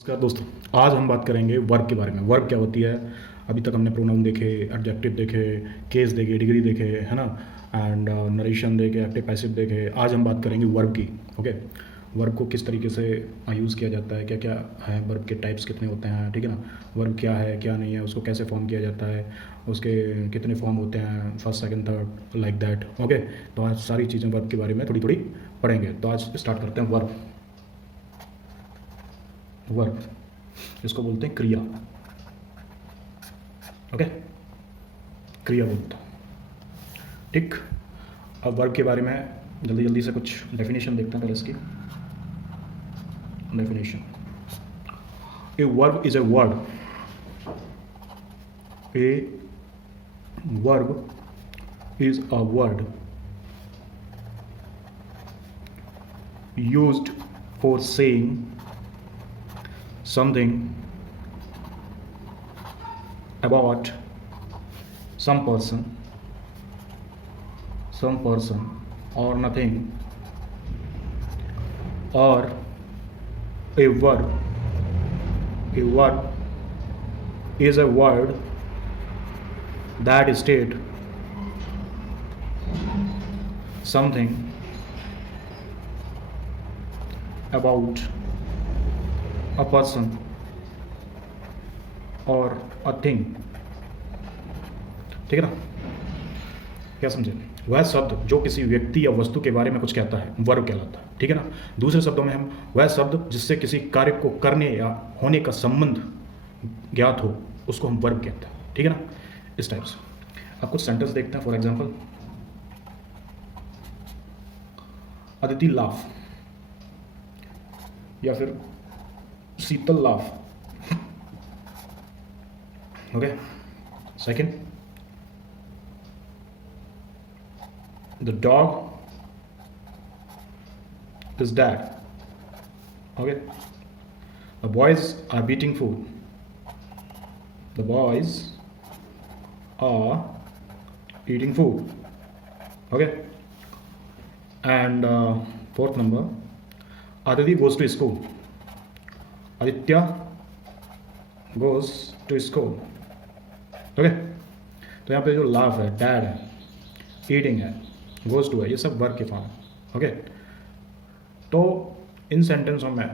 नमस्कार दोस्तों। आज हम बात करेंगे वर्ब के बारे में। वर्ब क्या होती है। अभी तक हमने प्रोनाउन देखे, एडजेक्टिव देखे, केस देखे, डिग्री देखे, है ना, एंड नरेशन देखे, एक्टिव पैसिव देखे। आज हम बात करेंगे वर्ब की। ओके, वर्ब को किस तरीके से यूज़ किया जाता है, क्या क्या है, वर्ब के टाइप्स कितने होते हैं, ठीक है ना, वर्ब क्या है क्या नहीं है, उसको कैसे फॉर्म किया जाता है, उसके कितने फॉर्म होते हैं, first second third, like that. Okay, तो आज सारी चीज़ें वर्ब के बारे में थोड़ी थोड़ी पढ़ेंगे। तो आज स्टार्ट करते हैं वर्ब। वर्ब इसको बोलते हैं क्रिया। ओके, क्रिया बोलते हैं। ठीक, अब वर्ब के बारे में जल्दी जल्दी से कुछ डेफिनेशन देखते हैं। पहले इसकी definition. A verb is a word. A verb is a word used for saying something about some person or nothing, or a verb is a word that state something about a person or a thing। ठीक है ना, क्या समझे। वह शब्द जो किसी व्यक्ति या वस्तु के बारे में कुछ कहता है वर्ब कहलाता है। ठीक है ना, दूसरे शब्दों में हम वह शब्द जिससे किसी कार्य को करने या होने का संबंध ज्ञात हो उसको हम वर्ब कहते हैं। ठीक है ना, इस टाइप से। अब कुछ सेंटेंस देखते हैं। फॉर एग्जांपल, अदिति लाफ, या फिर Sheetal laugh. Okay, second, the dog is dead। Okay, the boys are eating food। The boys are eating food। Okay, and fourth number, Aditi goes to school। Aditya goes to school। Okay, तो यहाँ पे जो laugh है, dad है, eating है, goes to है, ये सब वर्ब के फॉर्म है। ओके, तो इन सेंटेंसों में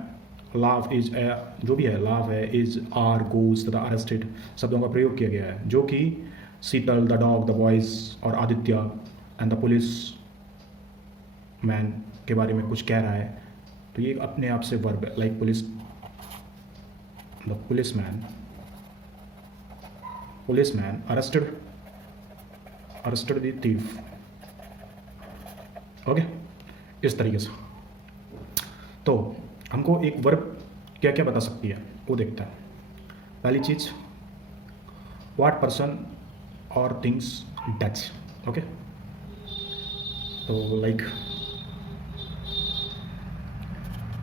लाफ इज जो भी है, लाफ है, इज, आर, गोज तथा अरेस्टेड शब्दों का प्रयोग किया गया है, जो कि शीतल, द डॉग, द बॉयज और Aditya and the police man के बारे में कुछ कह रहा है। तो ये अपने आप से वर्ब है। Like police, the policeman arrested the thief. Okay, इस तरीके से। तो हमको एक वर्ब क्या क्या बता सकती है वो देखते हैं। पहली चीज, व्हाट पर्सन और थिंग्स डच। ओके, तो लाइक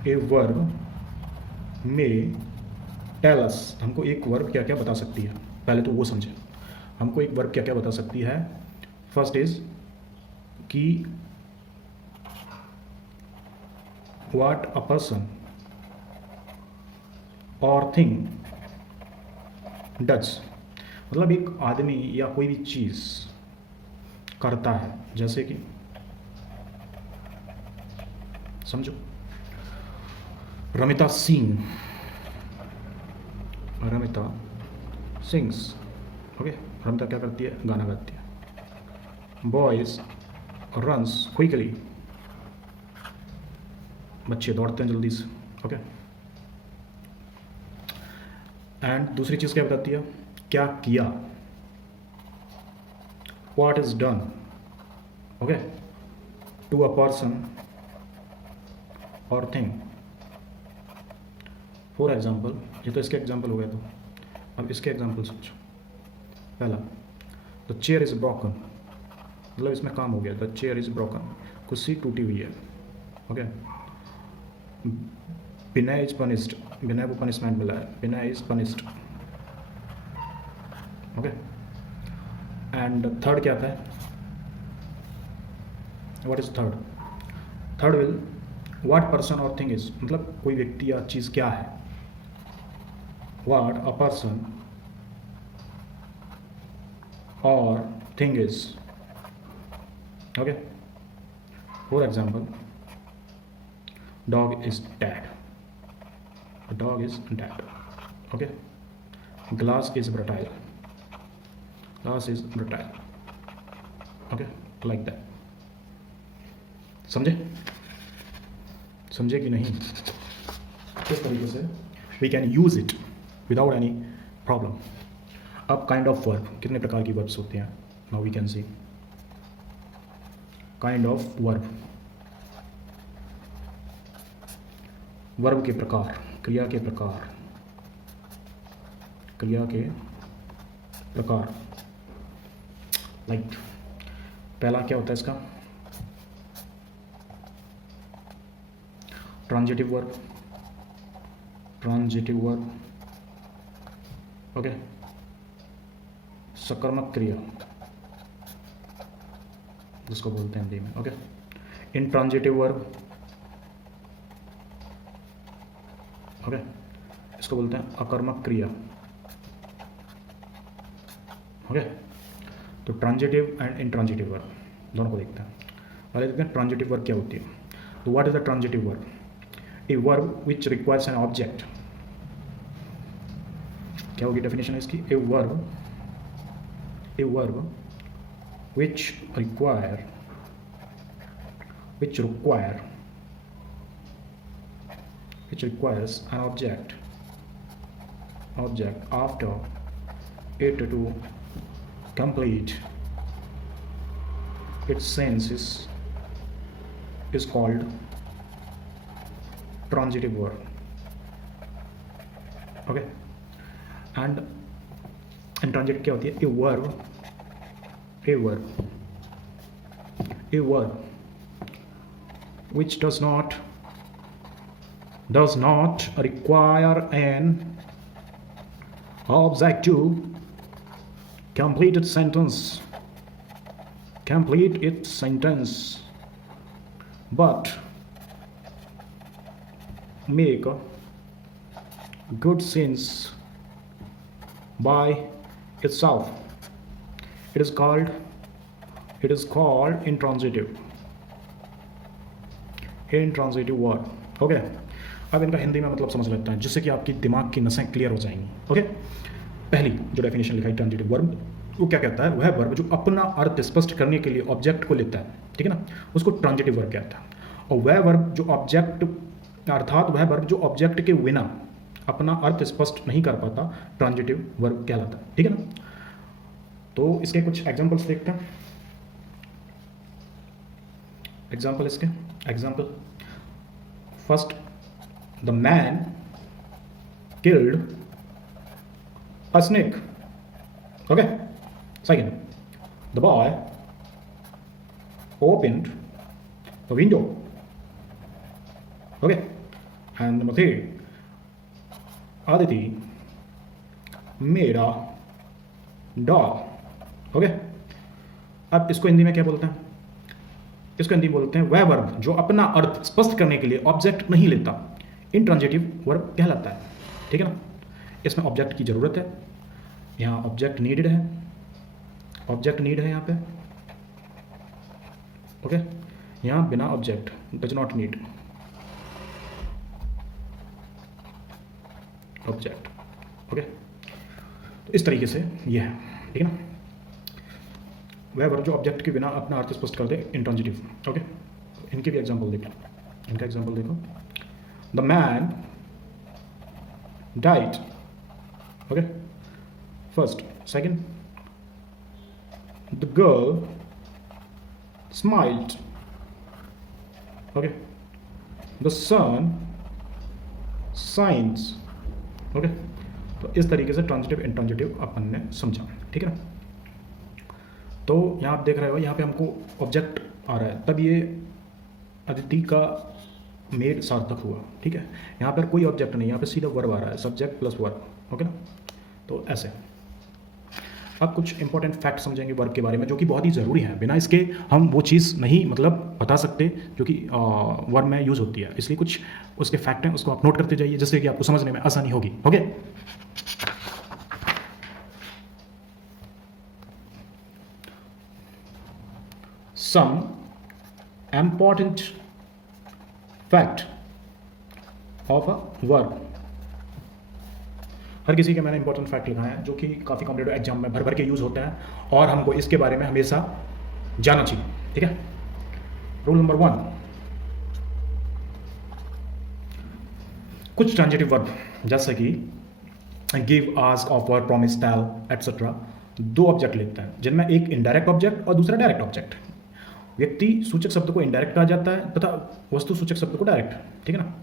ए वर्ब में टेल अस, हमको एक वर्ब क्या क्या बता सकती है, पहले तो वो समझें। हमको एक वर्ब क्या क्या बता सकती है। फर्स्ट इज कि what a person or thing does, मतलब एक आदमी या कोई भी चीज करता है। जैसे कि समझो, रमिता सिंग्स। ओके, रमिता क्या करती है, गाना गाती है। बॉयज रन्स क्विकली, बच्चे दौड़ते हैं जल्दी से। ओके, एंड दूसरी चीज क्या बताती है, क्या किया, what is done. Okay, to a person और थिंग। फॉर एग्जाम्पल, ये तो इसके एग्जाम्पल हो गए। तो अब इसके एग्जाम्पल सोचो। पहला, द चेयर इज ब्रोकन, मतलब इसमें काम हो गया। द चेयर इज ब्रोकन, कुर्सी टूटी हुई है। Okay, Vinay is punished, Vinay को पनिशमेंट मिला है, Vinay is punished. Okay, and third क्या आता है, what is third. Third will what person और थिंग इज, मतलब कोई व्यक्ति या चीज़ क्या है। what a person or thing is. Okay. For example, dog is dead. A dog is dead. Okay. Glass is brittle. Glass is brittle. Okay. Like that. समझे? समझे कि नहीं? इस तरीके से we can use it without any problem. अब kind of verb, कितने प्रकार की वर्ब्स होते हैं? Now we can see kind of verb, verb के प्रकार, क्रिया के प्रकार, क्रिया के प्रकार। लाइक पहला क्या होता है इसका? Transitive verb, transitive verb. Okay. सकर्मक क्रिया जिसको बोलते हैं हिंदी में। ओके। Intransitive verb. ओके। इसको बोलते हैं अकर्मक क्रिया। ओके। तो ट्रांजिटिव एंड इंट्रांजिटिव वर्ब दोनों को देखते हैं। पहले देखते हैं ट्रांजिटिव वर्ब क्या होती है। तो what is the transitive verb? A verb which requires an object. क्या होगी डेफिनेशन इसकी? A verb which requires an object after it to complete its senses is called transitive verb. Okay. And intransitive क्या होती है? a verb which does not require an object to complete its sentence but make good sense by itself. It is called intransitive verb. Okay. अब इनका हिंदी में मतलब समझ लेते हैं जिससे कि आपकी दिमाग की नसें क्लियर हो जाएंगी। ओके। पहली जो डेफिनेशन लिखा है ट्रांजिटिव वर्ब, वो क्या कहता है? वह वर्ब जो अपना अर्थ स्पष्ट करने के लिए ऑब्जेक्ट को लेता है, ठीक है ना, उसको ट्रांजिटिव वर्ब कहता है। और वह वर्ब जो ऑब्जेक्ट, अर्थात वह वर्ब जो ऑब्जेक्ट के बिना अपना अर्थ स्पष्ट नहीं कर पाता, ट्रांजिटिव वर्ब कहलाता है, ठीक है ना। तो इसके कुछ एग्जांपल्स देखते हैं। Example first, the man killed a snake. Okay. Second, the boy opened the window. Okay. And number 3, Aditi made a doll. Okay. अब इसको हिंदी में क्या बोलते हैं? इसको हिंदी में बोलते हैं वह वर्ब जो अपना अर्थ स्पष्ट करने के लिए ऑब्जेक्ट नहीं लेता, इंट्रांजिटिव वर्ब कहलाता है, ठीक है ना। इसमें ऑब्जेक्ट की जरूरत है, यहाँ ऑब्जेक्ट नीड है यहाँ पे। ओके। यहाँ बिना object, does not need object. Okay. तो इस तरीके से ये है, ठीक है ना। वह वर्ब जो ऑब्जेक्ट के बिना अपना अर्थ स्पष्ट कर दे, इंट्रांजिटिव। ओके। इनके भी एग्जांपल देखो। इनका एग्जांपल देखो। The man died. Okay. First. Second, the girl smiled. Okay. The sun shines. Okay. तो इस तरीके से ट्रांजिटिव इंट्रांजिटिव अपन ने समझा, ठीक है ना। तो यहाँ आप देख रहे हो, यहाँ पे हमको ऑब्जेक्ट आ रहा है, तब ये अदिति का मेड सार्थक हुआ, ठीक है। यहाँ पर कोई ऑब्जेक्ट नहीं, यहाँ पे सीधा वर्ब आ रहा है, सब्जेक्ट प्लस वर्ब। ओके ना। तो ऐसे अब कुछ इंपॉर्टेंट फैक्ट समझेंगे वर्ब के बारे में, जो कि बहुत ही ज़रूरी है। बिना इसके हम वो चीज़ नहीं मतलब बता सकते जो कि वर्ब में यूज़ होती है। इसलिए कुछ उसके फैक्ट हैं, उसको आप नोट करते जाइए जिससे कि आपको समझने में आसानी होगी। Okay. Some important fact of a verb. हर किसी के मैंने इंपॉर्टेंट फैक्ट लिखा है जो कि काफ़ी कॉम्पिटेटिव एग्जाम में भर भर के यूज़ होते हैं और हमको इसके बारे में हमेशा जानना चाहिए। ठीक है, रूल नंबर 1, कुछ ट्रांजिटिव वर्ब जैसे कि give, ask, offer, promise, tell etcetera 2 object लेते हैं जिनमें एक इनडायरेक्ट ऑब्जेक्ट और दूसरा डायरेक्ट ऑब्जेक्ट। व्यक्ति सूचक शब्द को इनडायरेक्ट कहा जाता है तथा वस्तु सूचक शब्द को डायरेक्ट। ठीक है ना।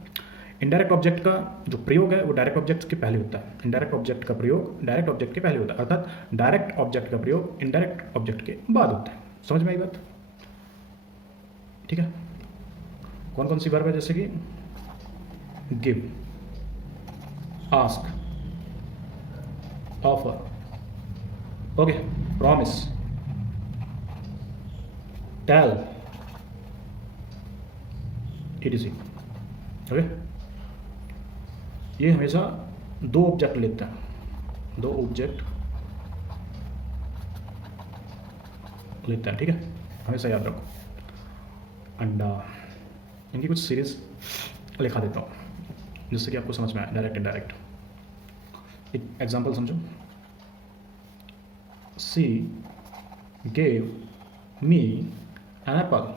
इनडायरेक्ट ऑब्जेक्ट का जो प्रयोग है वो डायरेक्ट ऑब्जेक्ट के पहले होता है। इनडायरेक्ट ऑब्जेक्ट का प्रयोग डायरेक्ट ऑब्जेक्ट के पहले होता है, अर्थात डायरेक्ट ऑब्जेक्ट का प्रयोग इनडायरेक्ट ऑब्जेक्ट के बाद होता है। समझ में आई बात? ठीक है। कौन कौन सी वर्ब है जैसे कि give, ask, offer, okay, promise, tell, etc। Okay, ये हमेशा 2 ऑब्जेक्ट लेता है, 2 ऑब्जेक्ट लेता है। ठीक है, हमेशा याद रखो। एंड इनकी कुछ सीरीज लिखा देता हूँ जिससे कि आपको समझ में आए डायरेक्ट इनडायरेक्ट। एक एग्जांपल समझो, she gave me an apple.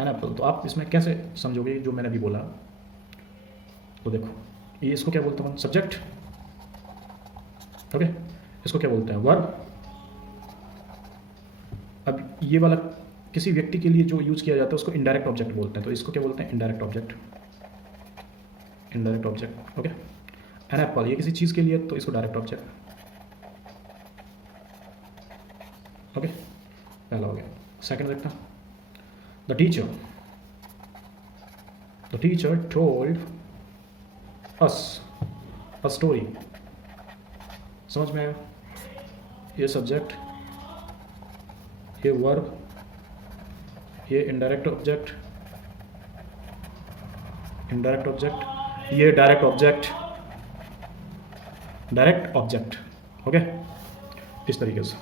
An apple, तो आप इसमें कैसे समझोगे जो मैंने अभी बोला? तो देखो, ये इसको क्या बोलते हैं? सब्जेक्ट। ओके, इसको क्या बोलते हैं? वर्ब। अब ये वाला किसी व्यक्ति के लिए जो यूज किया जाता है उसको इनडायरेक्ट ऑब्जेक्ट बोलते हैं, तो इसको क्या बोलते हैं? Indirect object. Indirect object. Okay, an apple ये किसी चीज के लिए, तो इसको डायरेक्ट ऑब्जेक्ट। ओके, पहला हो गया। सेकंड देखता हूं, the teacher. The teacher told us a story. समझ में आया? ये सब्जेक्ट, ये वर्ब, ये इनडायरेक्ट ऑब्जेक्ट, इनडायरेक्ट ऑब्जेक्ट, ये direct object, direct object. Okay, इस तरीके से।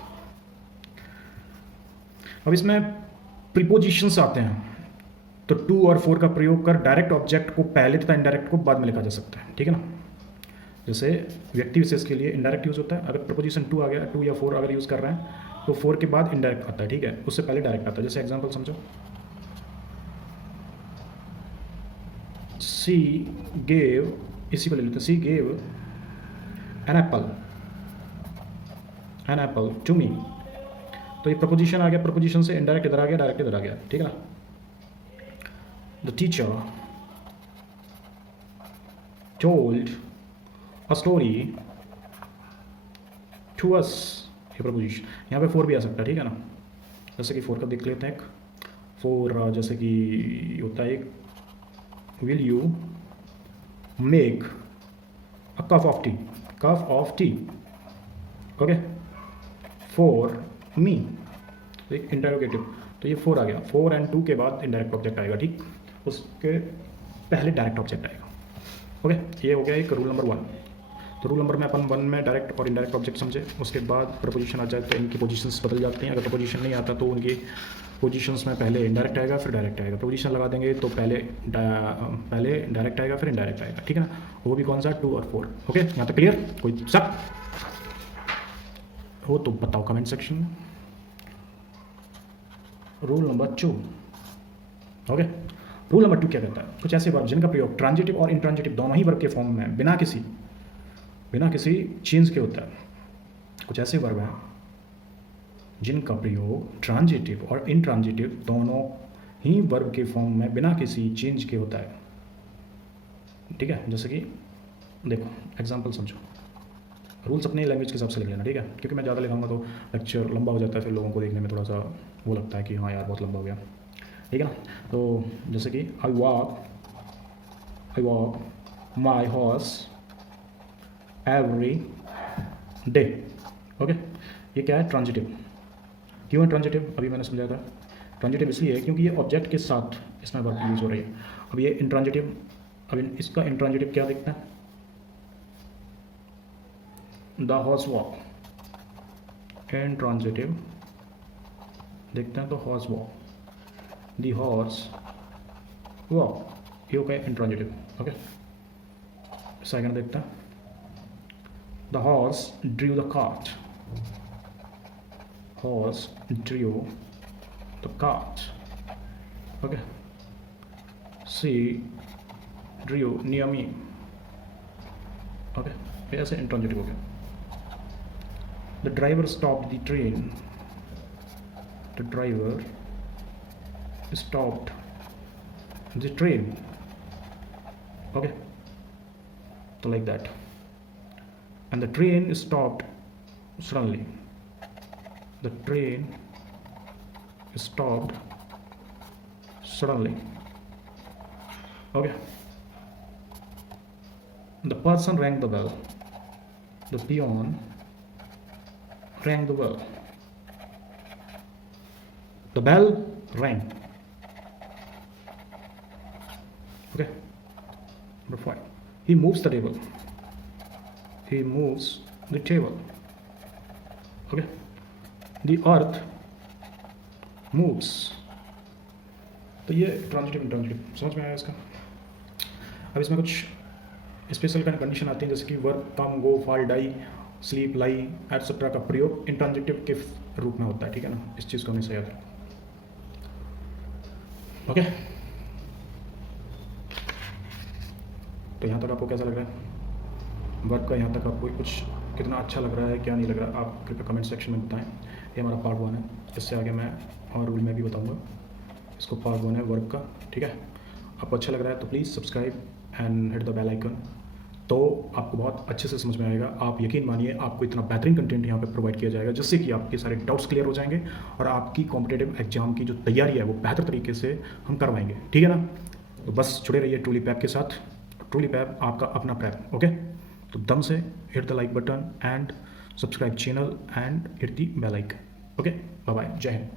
अब इसमें प्रीपोजिशंस आते हैं, तो टू और फोर का प्रयोग कर डायरेक्ट ऑब्जेक्ट को पहले तथा इनडायरेक्ट को बाद में लिखा जा सकता है। ठीक है ना। जैसे व्यक्ति विशेष के लिए इनडायरेक्ट यूज होता है, अगर प्रपोजिशन टू आ गया, टू या फोर अगर यूज कर रहे हैं तो फोर के बाद इनडायरेक्ट आता है। ठीक है, उससे पहले डायरेक्ट आता है। जैसे एग्जांपल समझो, सी गेव, इसी को ले लेते हैं, she gave an apple, an apple to me. तो ये प्रपोजिशन आ गया, प्रपोजिशन से इनडायरेक्ट इधर आ गया, डायरेक्ट इधर आ गया। ठीक है ना। The teacher told a story to us, ये प्रपोजिशन। यहाँ पे फोर भी आ सकता है। ठीक है ना। जैसे कि फोर का देख लेते हैं। फोर जैसे कि होता है एक, will you make a cup of T, cup of T. Okay, for me, एक इंटरोगेटिव, तो ये फोर आ गया। फोर एंड टू के बाद इनडायरेक्ट ऑब्जेक्ट आएगा। ठीक, उसके पहले डायरेक्ट ऑब्जेक्ट आएगा। ओके, ये हो गया एक रूल नंबर 1। तो रूल नंबर में अपन 1 में डायरेक्ट और इनडायरेक्ट ऑब्जेक्ट समझे। उसके बाद प्रपोजिशन आ जाए तो इनकी पोजीशंस बदल जाती हैं। अगर प्रपोजिशन नहीं आता तो उनकी पोजीशंस में पहले इनडायरेक्ट आएगा फिर डायरेक्ट आएगा। प्रपोजिशन लगा देंगे तो पहले डायरेक्ट आएगा फिर इनडायरेक्ट आएगा। ठीक है ना। वो भी कौन सा? 2 और 4। ओके, यहाँ तक क्लियर? कोई सब हो तो बताओ कमेंट सेक्शन में। Rule number 2। Okay, rule number 2 क्या कहता है? कुछ ऐसे वर्ब जिनका प्रयोग ट्रांजिटिव और इंट्रांजिटिव दोनों ही वर्ब के फॉर्म में बिना किसी चेंज के होता है। कुछ ऐसे वर्ब हैं जिनका प्रयोग ट्रांजिटिव और इंट्रांजिटिव दोनों ही वर्ब के फॉर्म में बिना किसी चेंज के होता है। ठीक है, जैसे कि देखो एग्जांपल समझो। रूल्स अपनी लैंग्वेज के हिसाब से लिख लेना। ठीक है, क्योंकि मैं ज़्यादा लिखाऊंगा तो लेक्चर लंबा हो जाता है, फिर लोगों को देखने में थोड़ा सा वो लगता है कि हाँ यार बहुत लंबा हो गया। ठीक है ना। तो जैसे कि I walk my horse every day. Okay, ये क्या है? ट्रांजिटिव। क्यों है ट्रांजिटिव? अभी मैंने समझाया था। ट्रांजिटिव इसलिए है क्योंकि ये ऑब्जेक्ट के साथ इसमें वर्ब यूज हो रही है। अब ये इंट्रांजिटिव, अब इसका इंट्रांजिटिव क्या दिखता है? The horse walk. इंट्रांजिटिव देखते हैं तो horse walk, the horse walk, ये हो गया इंट्रांजिटिव। ओके, सेकंड देखते हैं, the horse drew the cart, horse drew the cart. Okay, she drew near me. Okay, ये ऐसे इंट्रांजिटिव हो गया। The driver stopped the train, the driver stopped the train. Okay, so like that. And the train stopped suddenly, the train stopped suddenly. Okay, the person rang the bell, the peon rang the bell, the bell rang. Okay, number 5, he moves the table, he moves the table. Okay, the earth moves. तो ये transitive intransitive समझ में आया इसका। अब इसमें कुछ special condition आती हैं, जैसे कि वर्क, कम, गो, फॉल, डाई, स्लीप, लाई एटसेट्रा का प्रयोग इंट्रांजिटिव के रूप में होता है। ठीक है ना, इस चीज़ को हमेशा याद रखें। ओके, तो यहाँ तक आपको कैसा लग रहा है वर्क का? यहाँ तक आपको कुछ कितना अच्छा लग रहा है, क्या नहीं लग रहा, आप कृपया कमेंट सेक्शन में बताएं। ये हमारा पार्ट 1 है, इससे आगे मैं और रूल में भी बताऊँगा। इसको पार्ट 1 है वर्क का। ठीक है, आपको अच्छा लग रहा है तो please subscribe and hit the bell icon, तो आपको बहुत अच्छे से समझ में आएगा। आप यकीन मानिए, आपको इतना बेहतरीन कंटेंट यहाँ पे प्रोवाइड किया जाएगा जिससे कि आपके सारे डाउट्स क्लियर हो जाएंगे और आपकी कॉम्पिटेटिव एग्जाम की जो तैयारी है वो बेहतर तरीके से हम करवाएंगे। ठीक है ना, तो बस जुड़े रहिए ट्रूली पैप के साथ। ट्रूली पैप आपका अपना पैप। ओके, तो दम से hit the like button and subscribe channel and hit the bell icon. Okay, bye bye, जय हिंद।